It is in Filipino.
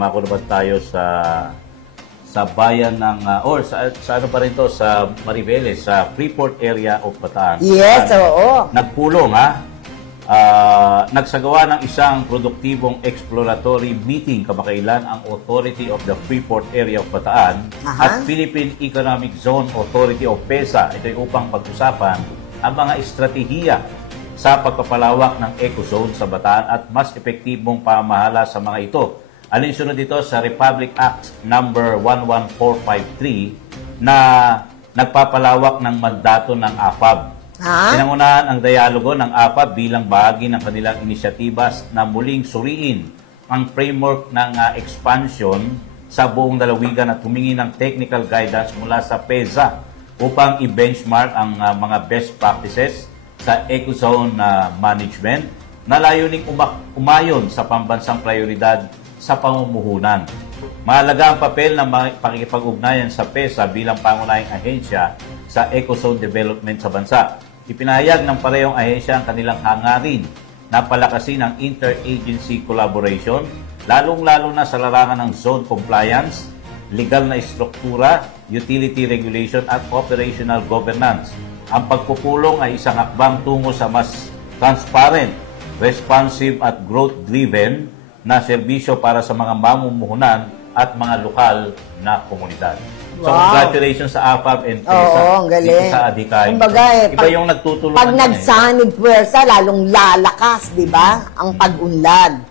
dumako naman tayo sa bayan ng or sa ano pa rin to, sa Mariveles, sa Freeport area of Bataan. Yes, oo. Nagpulong nagsagawa ng isang produktibong exploratory meeting kamakailan ang Authority of the Freeport area of Bataan at Philippine Economic Zone Authority of PEZA. Ito ay upang pag-usapan ang mga estratehiya sa pagpapalawak ng ecozone sa Bataan at mas epektibong pamahala sa mga ito. Alinsunod dito sa Republic Act number 11453 na nagpapalawak ng mandato ng AFAB. Pinangunahan ang dialogo ng AFAB bilang bahagi ng kanilang inisyatibas na muling suriin ang framework ng expansion sa buong lalawigan at humingi ng technical guidance mula sa PEZA upang i-benchmark ang mga best practices sa ecozone management na layuning umayon sa pambansang prioridad sa pamumuhunan. Mahalaga ang papel ng pakikipag-ugnayan sa PEZA bilang pangunahing ahensya sa ecozone development sa bansa. Ipinahayag ng parehong ahensya ang kanilang hangarin na palakasin ang interagency collaboration, lalong-lalo na sa larangan ng zone compliance, legal na istruktura, utility regulation at operational governance. Ang pagpupulong ay isang hakbang tungo sa mas transparent, responsive at growth-driven na serbisyo para sa mga mamumuhunan at mga lokal na komunidad. So, congratulations sa AFAB and PEZA. Oo, ang galing. Dito sa adhikain. Kumbaga, Iba yung nagtutulungan. Pag nagsanib puwersa, lalong lalakas, di ba? Ang pag-unlad.